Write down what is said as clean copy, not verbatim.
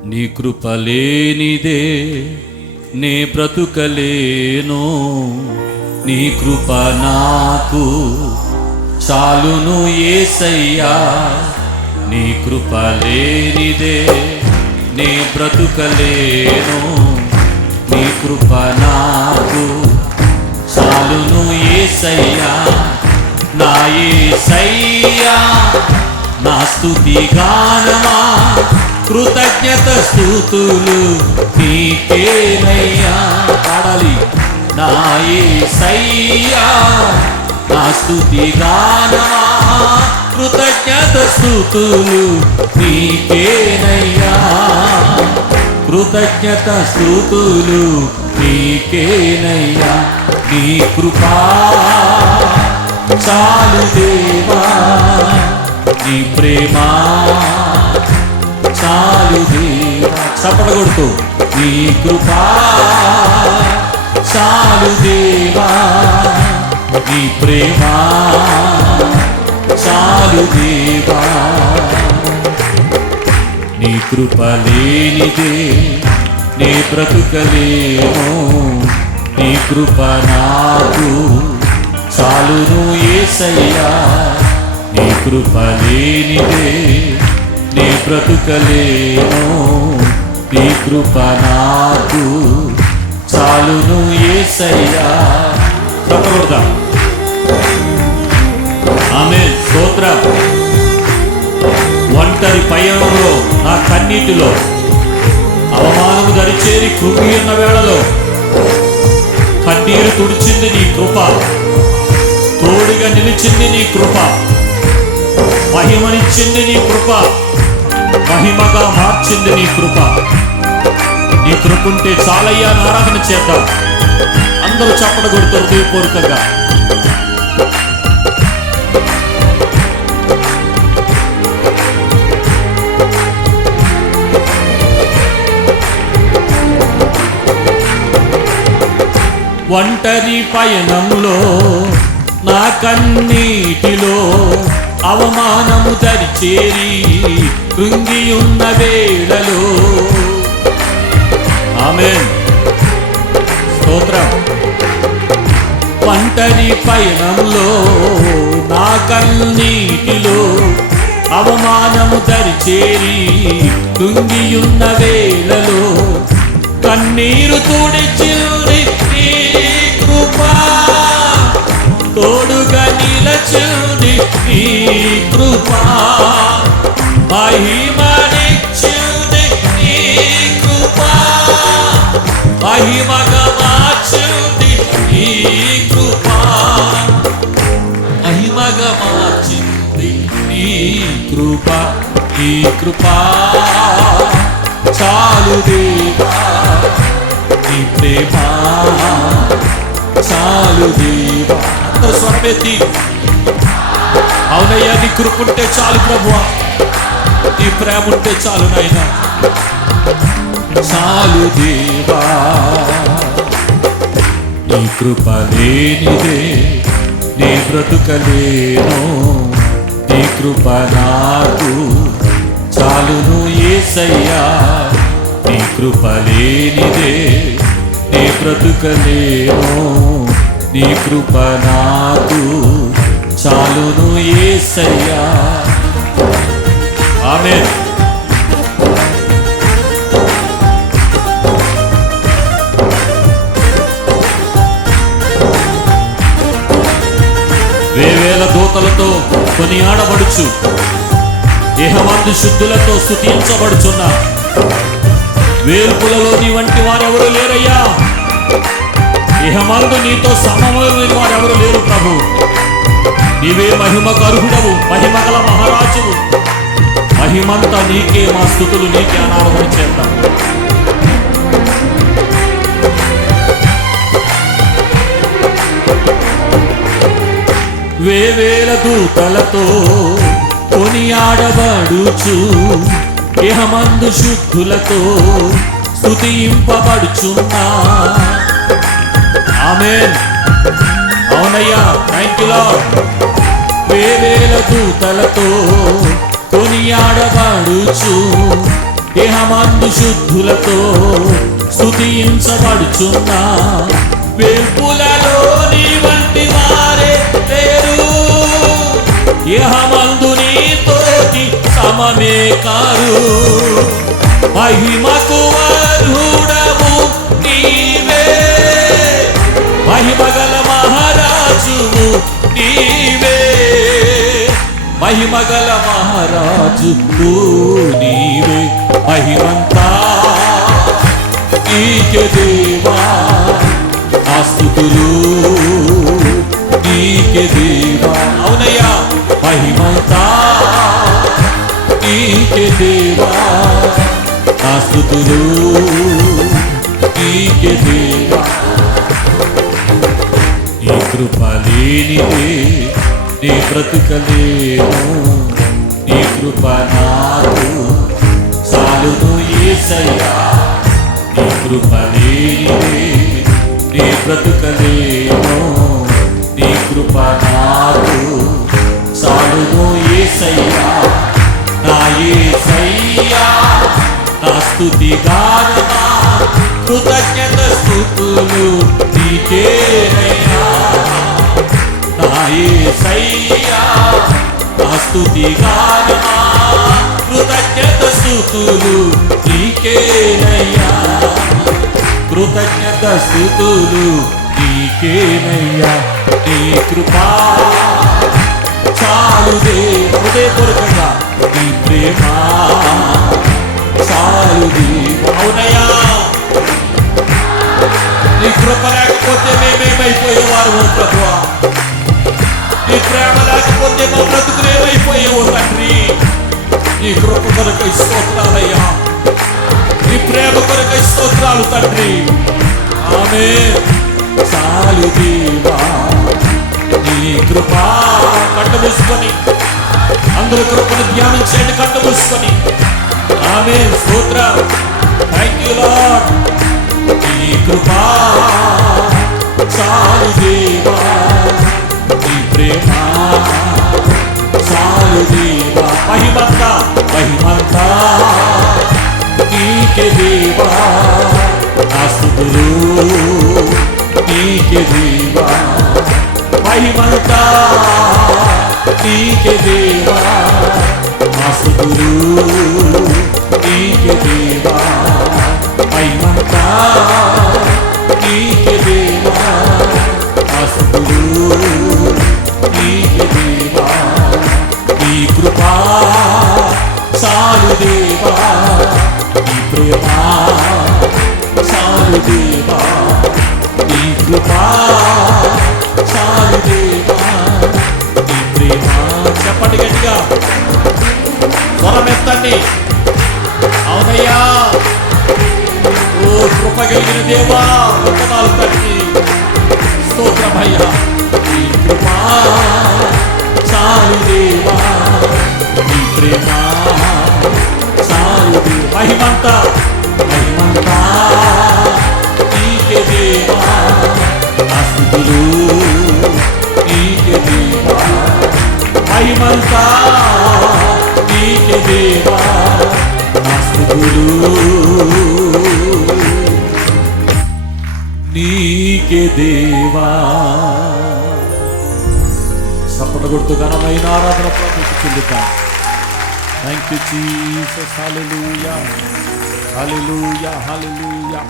నీ కృప లేనిదే నే బ్రతుకలేను, నీ కృప నాకు చాలును యేసయ్యా. నీ కృప లేనిదే నే బ్రతుకలేను, నీ కృప నాకు చాలును యేసయ్యా. నా యేసయ్యా నా స్తుతి గానమా, కృతజ్ఞత స్తుతులు నీకేనయ్యా. పాడాలి. నా యేసయ్యా నా స్తుతి గానమా, కృతజ్ఞత స్తుతులు నీకేనయ్యా. కృతజ్ఞత స్తుతులు నీకేనయ్యా. నీ కృపా చాలు దేవా, నీ ప్రేమ చాలు దేవా. చప్పట కొడుతూ నీ కృపా చాలు దేవా, నీ ప్రేమ చాలు దేవా. నీ కృప లేనిదే నే బ్రతుకలేను, నీ కృప నాకు చాలును యేసయ్యా. నీ కృప లేనిదే నే బ్రతుకలేను, నీ కృప నాకు చాలును యేసయ్యా. చెప్పకూడదా? ఆమేన్. స్తోత్రం. ఒంటరి పయనంలో నా కన్నీటిలో అవమానము దరిచేరి కృంగి ఉన్న వేళలో కన్నీరు తుడిచింది నీ కృప, తోడుగా నిలిచింది నీ కృప, మహిమనిచ్చింది నీ కృప, మహిమగా మార్చింది నీ కృప. నీ కృపుంటే చాలయ్యా ఆరాధన చేద్దాం. అందరూ చప్పట కొడుతారు హృదయపూర్వకంగా. ఒంటరి పయనంలో నా కన్నీటిలో అవమానము దరిచేరి కృంగి ఉన్న వేళలో. ఆమేన్. స్తోత్రం. ఒంటరి పయనంలో నా కన్నీటిలో అవమానము దరిచేరి కృంగి ఉన్న వేళలో కన్నీరు తుడిచింది నీ కృప, తోడుగా నిలచింది నీ కృప, మహిమనిచ్చింది నీ కృప, మహిమగా మార్చింది నీ కృప, మహిమగా మార్చింది నీ కృప. నీ కృప చాలు దేవా, నీ ప్రేమ చాలు దేవా. అందరూ స్వరమెత్తి అవునయ్యా నీ కృప ఉంటే చాలు ప్రభువా, నీ ప్రేమ ఉంటే చాలు నాయనా, చాలు దేవా. నీ కృప లేనిదే నే బ్రతుకలేను, నీ కృప నాకు చాలును యేసయ్యా. నీ కృప లేనిదే నే బ్రతుకలేను, నీ కృప నాకు చాలును యేసయ్యా. ఆమేన్. వేవేల దూతలతో కొనియాడబడుచు ఇహమందు శుద్ధులతో స్తుతించబడుచున్న వేల్పులలో నీ వంటి వారెవరు లేరయ్యా. ఇహమందు నీతో సమమైన వారెవరు లేరు ప్రభు. నీవే మహిమకు అర్హుడవు, మహిమగల మహారాజువు. మహిమంతా నీకే, మా స్తుతులు నీకే ఆరాధన చేద్దాం. వేవేల దూతలతో కొనియాడబడుచు ఇహమందు శుద్ధులతో స్తుతింపబడుచున్నా. ఆమేన్. అవునయ్యా. Thank you lord. వేవేల దూతలతో కొనియాడబడుచు దేహమందు శుద్ధులతో స్తుతించబడుచున్నా వేల్పులలో నీ వంటి వారే లేరు. దేహమందు నీతోటి సమమే కారు. మహిమకు అర్హుడవు నీవే, మహిమగల మహారాజువు నీవే, మహిమగల మహారాజు నీవే. మహిమంతా నీకే దేవా, స్తుతులు నీకే దేవా. అవునయ్యా, మహిమంతా నీకే దేవా, స్తుతులు నీకే దేవా. నీ కృప లేనిదే నీ బ్రతుకలేను, నీ కృప నాకు చాలును యేసయ్యా. నీ కృప లేనిదే నీ బ్రతుకలేను, నీ కృప నాకు చాలును యేసయ్యా. నా యేసయ్యా, నా స్తుతి గానమా, కృతజ్ఞత స్తుతులు నీకేనయ్యా. నా యేసయ్యా, నా స్తుతి గానమా, కృతజ్ఞత స్తుతులు నీకేనయ్యా. కృతజ్ఞత స్తుతులు నీకేనయ్యా. నీ కృపా చాలుదే, హృదయపూర్వకంగా నీ ప్రేమ చాలుదే. అవునయ్యా, నీ కృప లేకపోతే మేమేమైపోయేవారు ప్రభువా. నీ ప్రేమ లేకపోతే మా బ్రతుకులేమైపోయేవో తండ్రి. నీ కృప కొరకై స్తోత్రాలయ్యా, నీ ప్రేమ కొరకై స్తోత్రాలు తండ్రి. ఆమేన్. చాలు దేవా నీ కృప. కళ్ళు మూసుకొని అందరూ కృపను ధ్యానించండి, కళ్ళు మూసుకొని. ఆమేన్. స్తోత్రం. Thank you lord. నీ కృప చాలు దేవా, నీ ప్రేమ చాలు దేవా. మహిమంతా మహిమంతా నీకే దేవా, స్తుతులు నీకే దేవా. మహిమంతా నీకే దేవా, స్తుతులు నీకే దేవా. మహిమంతా నీకే దేవా, స్తుతులు నీకే దేవా. నీ కృపా చాలు దేవా, నీ ప్రేమ చాలు దేవా. నీ కృపా చాలు దేవా, నీ ప్రేమ. చెప్పండి గట్టిగా, స్వరమెత్తండి. అవునయ్యా, ఓ కృప కలిగిన దేవా, వందనాలు తండ్రి. స్తోత్రమయ్యా. నీ కృపా చాలు దేవా, నీ ప్రేమ చాలు దేవా. మహిమంతా మహిమంతా నీకే దేవా, స్తుతులు నీకే దేవా. మహిమంతా నీకే దేవా, స్తుతులు నీకే దేవా. సప్పట కొడుతూ ఘనమైన ఆరాధన ప్రభువుకు చెల్లిద్దాం. Thank you Jesus. Hallelujah hallelujah hallelujah.